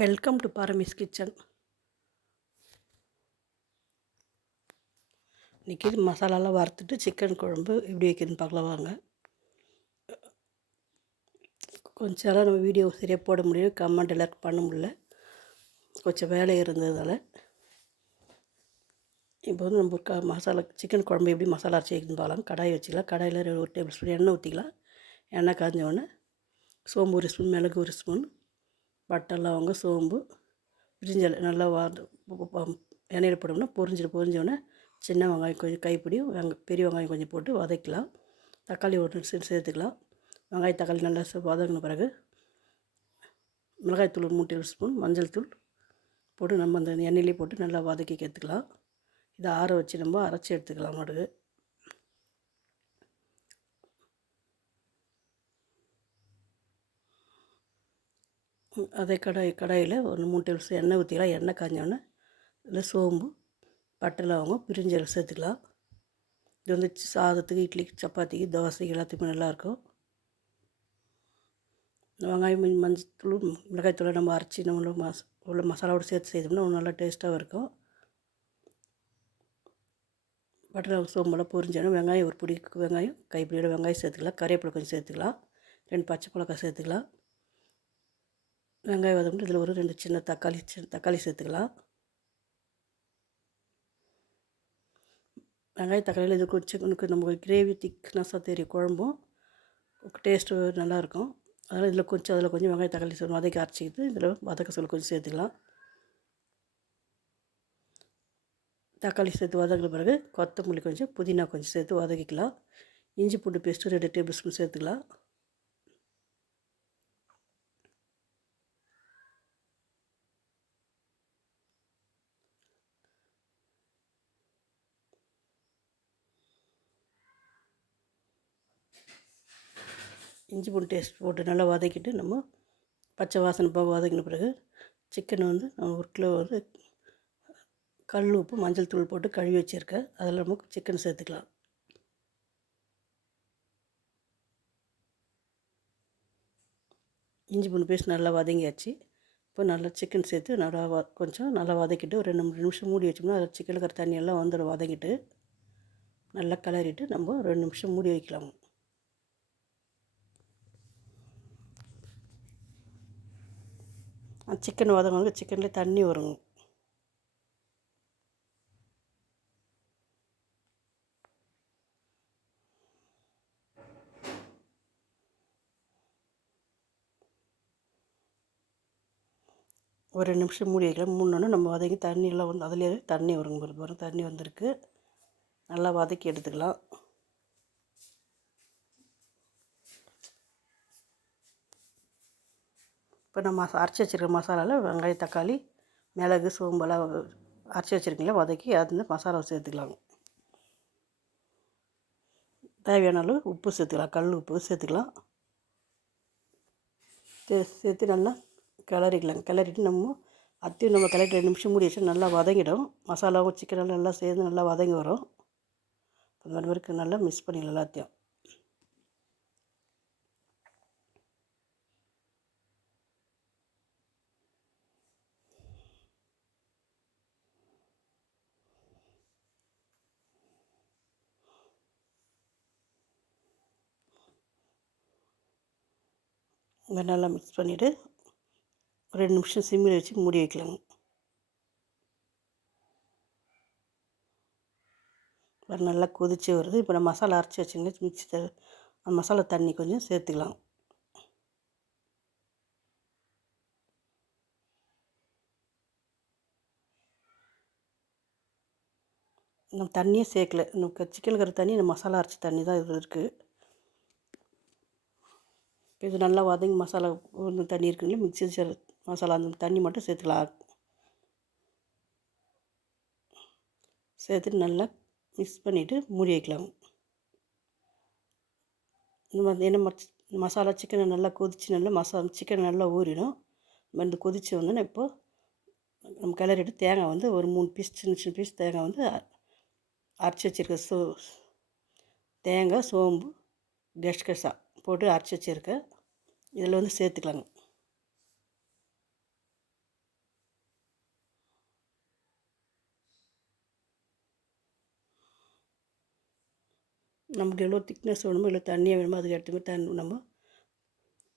Welcome to பாரமிஸ் kitchen இன்றைக்கி மசாலாலாம் வறுத்துட்டு சிக்கன் குழம்பு எப்படி வைக்கிறதுன்னு பார்க்கலாம் வாங்க. கொஞ்ச நேரம் நம்ம வீடியோ சரியாக போட முடியல கமெண்ட் எல்லாருக்கும் பண்ண முடியல. கொஞ்சம் வேலை இருந்ததால் இப்போ வந்து நம்ம க மசாலா சிக்கன் குழம்பு எப்படி மசாலா அரைச்சி வைக்கணும்னு பார்க்கலாம். கடாய் வச்சுக்கலாம். கடாயில் ஒரு டேபிள் ஸ்பூன் எண்ணெய் ஊற்றிக்கலாம் எண்ணெய் காஞ்ச உடனே சோம்பு ஒரு ஸ்பூன் மிளகு ஒரு ஸ்பூன் பட்டை லவங்கம் சோம்பு பிரிஞ்சல் நல்லா வா எண்ணெயில் போட்டோம்னா பொரிஞ்சிட்டு பொரிஞ்சோடனே சின்ன வெங்காயம் கொஞ்சம் கைப்பிடி வெங்க பெரிய வெங்காயம் கொஞ்சம் போட்டு வதக்கலாம். தக்காளி ஒன்று சே சேர்த்துக்கலாம். வெங்காய தக்காளி நல்லா வதங்கின பிறகு மிளகாய்த்தூள் மூணு டேபிள் ஸ்பூன் மஞ்சள் தூள் போட்டு நம்ம அந்த எண்ணெயிலே போட்டு நல்லா வதக்கி எடுத்துக்கலாம். இதை ஆற வச்சு நம்ம அரைச்சி எடுத்துக்கலாம் மாட்டுக்கு. அதே கடாய் கடாயில் ஒரு மூணு டேபிள் ஸ்பூன் எண்ணெய் ஊற்றிக்கலாம் எண்ணெய் காஞ்சோடனே இதில் சோம்பு பட்டை லவங்கம் பிரிஞ்சல் சேர்த்துக்கலாம். இது வந்து சாதத்துக்கு இட்லிக்கு சப்பாத்திக்கு தோசைக்கு எல்லாத்துக்குமே நல்லாயிருக்கும். வெங்காயம் மஞ்சள் தூள் மிளகாய்த்தூளை நம்ம அரைச்சி நம்ம மச உள்ள மசாலாவோடு சேர்த்து செய்தோம்னா நல்லா டேஸ்ட்டாகவும் இருக்கும். பட்டர் சோம்பெல்லாம் பொரிஞ்சோன்னா வெங்காயம் ஒரு பிடிக்கு வெங்காயம் கைப்பிடியோட வெங்காயம் சேர்த்துக்கலாம். கறிவேப்பிலை கொஞ்சம் சேர்த்துக்கலாம். ரெண்டு பச்சை மிளகாய் சேர்த்துக்கலாம். வெங்காயம் வதக்கிட்டு இதில் ஒரு ரெண்டு சின்ன தக்காளி சின்ன தக்காளி சேர்த்துக்கலாம். வெங்காய தக்காளியில் இது கொஞ்சம் கொஞ்சம் நம்ம கிரேவி திக்னஸாக தெரியும் குழம்பும். டேஸ்ட்டு நல்லாயிருக்கும். அதனால் இதில் கொஞ்சம் அதில் கொஞ்சம் வெங்காய தக்காளி சொல்லி வதக்கி அரைச்சிக்கிட்டு இதில் வதக்க சொல்லி கொஞ்சம் சேர்த்துக்கலாம். தக்காளி சேர்த்து வதக்கின பிறகு கொத்தமல்லி கொஞ்சம் புதினா கொஞ்சம் சேர்த்து வதக்கிக்கலாம். இஞ்சி பூண்டு பேஸ்ட்டு ரெண்டு டேபிள் ஸ்பூன் சேர்த்துக்கலாம். இஞ்சி பூண்டு டேஸ்ட் போட்டு நல்லா வதக்கிட்டு நம்ம பச்சை வாசனை போக வதக்கின பிறகு சிக்கனை வந்து நம்ம ஒரு கிலோ வந்து கல் உப்பு மஞ்சள் தூள் போட்டு கழுவி வச்சுருக்கேன் அதில் நம்ம சிக்கன் சேர்த்துக்கலாம். இஞ்சி பூண்டு பேஸ்ட் நல்லா வதங்கியாச்சு. இப்போ நல்லா சிக்கன் சேர்த்து நல்லா வ கொஞ்சம் நல்லா வதக்கிட்டு ஒரு ரெண்டு மூணு நிமிஷம் மூடி வச்சோம்னா அதில் சிக்கனுக்கிற தண்ணியெல்லாம் வந்துடும் வதக்கிட்டு நல்லா கிளறிட்டு நம்ம ரெண்டு நிமிஷம் மூடி வைக்கலாம். சிக்கன் வதங்க சிக்கனில் தண்ணி வருங்க ஒரு நிமிஷம் மூடி வைக்கலாம். மூணுன்னு நம்ம வதக்கி தண்ணியெல்லாம் வந்து அதிலே தண்ணி வருங்க பாருங்க பாருங்க. தண்ணி வந்திருக்கு. நல்லா வதக்கி எடுத்துக்கலாம். இப்போ நம்ம அரைச்சி வச்சுருக்க மசாலாவில் வெங்காயம் தக்காளி மிளகு சோம்பெல்லாம் அரைச்சி வச்சுருக்கீங்களா? வதக்கி அது மசாலாவை சேர்த்துக்கலாங்க தேவையான அளவு உப்பு சேர்த்துக்கலாம். கல் உப்பு சேர்த்துக்கலாம். சேர்த்து நல்லா கிளறிக்கலாம். கிளறிட்டு நம்ம அத்தையும் நம்ம கிளறி ரெண்டு நிமிஷம் மூடி வச்சு நல்லா வதங்கிடும். மசாலாவும் சிக்கனெல்லாம் நல்லா சேர்ந்து நல்லா வதங்கி வரும். அந்த மாதிரி நல்லா மிக்ஸ் பண்ணிக்கலாம் எல்லாத்தையும். நல்லா மிக்ஸ் பண்ணிவிட்டு ரெண்டு நிமிஷம் சிம்மில் வச்சு மூடி வைக்கலாங்க. நல்லா கொதிச்சு வருது. இப்போ நான் மசாலா அரைச்சி வச்சுங்களேன் மிக்சி அந்த மசாலா தண்ணி கொஞ்சம் சேர்த்துக்கலாம். நம்ம தண்ணியே சேர்க்கல. நம்ம சிக்கன் இருக்கிற தண்ணி இந்த மசாலா அரைச்சி தண்ணி தான் இது இருக்குது இது நல்லா வதங்கி மசாலா தண்ணி இருக்குங்களே மிக்சி மசாலா அந்த தண்ணி மட்டும் சேர்த்துக்கலாம். சேர்த்துட்டு நல்லா மிக்ஸ் பண்ணிவிட்டு மூடி வைக்கலாம். இந்த மாதிரி என்ன மசாலா சிக்கனை நல்லா கொதித்து நல்லா மசாலா சிக்கன் நல்லா ஊறிடும். வந்து கொதித்து வந்தோன்னா இப்போது நம்ம கிளறிட்டு தேங்காய் வந்து ஒரு மூணு பீஸ் சின்ன சின்ன பீஸ் தேங்காய் வந்து அரைச்சி வச்சுருக்க சோ தேங்காய் சோம்பு கெஸ்கசா போட்டு அரைச்சி வச்சுருக்கேன். இதில் வந்து சேர்த்துக்கலாங்க. நமக்கு எவ்வளோ திக்னஸ் வேணுமோ இல்லை தண்ணியாக வேணுமோ அதுக்கு எடுத்துமே தண்ணி நம்ம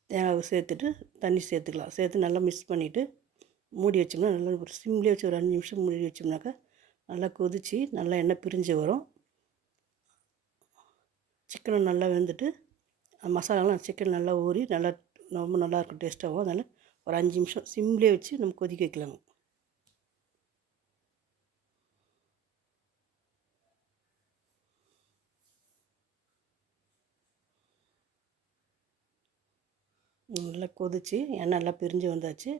தேங்காவை சேர்த்துட்டு தண்ணி சேர்த்துக்கலாம். சேர்த்து நல்லா மிக்ஸ் பண்ணிவிட்டு மூடி வச்சோம்னா நல்லா ஒரு சிம்லேயே வச்சு ஒரு அஞ்சு நிமிஷம் மூடி வச்சோம்னாக்கா நல்லா கொதித்து நல்லா எண்ணெய் பிரிஞ்சு வரும். சிக்கனை நல்லா வெந்துட்டு மசாலாலாம் சிக்கன் நல்லா ஊறி நல்லா ரொம்ப நல்லாயிருக்கும் டேஸ்ட்டாகவும் அதனால் ஒரு அஞ்சு நிமிஷம் சிம்லேயே வச்சு நம்ம கொதிக்க வைக்கலாங்க. நல்லா கொதித்து எண்ணெய் நல்லா பிரிஞ்சு வந்தாச்சு.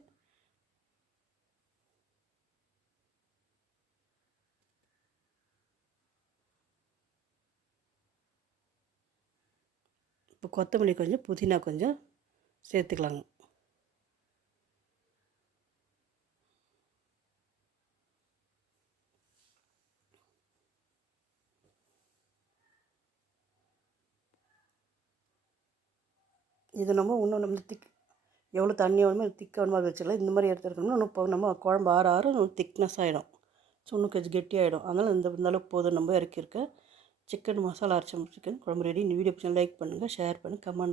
இப்போ கொத்தமல்லி கொஞ்சம் புதினா கொஞ்சம் சேர்த்துக்கலாங்க. இது நம்ம இன்னும் நம்ம திக் எவ்வளோ தண்ணி வேணுமோ திக்காக வேணுமோ வச்சிடலாம். இந்த மாதிரி எடுத்துருக்கணும்னா இன்னும் நம்ம குழம்பு ஆற ஆற இன்னும் திக்னஸ் ஆகிடும் ஸோ இன்னும் கொஞ்சம் கெட்டியாகிடும் அதனால் இந்த இந்த அளவுக்கு போதும். நம்ம இறக்கியிருக்க சிக்கன் மசாலா அரைச்ச சிக்கன். குழம்பு ரெடி இந்த வீடியோ லைக் பண்ணுங்கள் ஷேர் பண்ணுங்கள் கமெண்ட்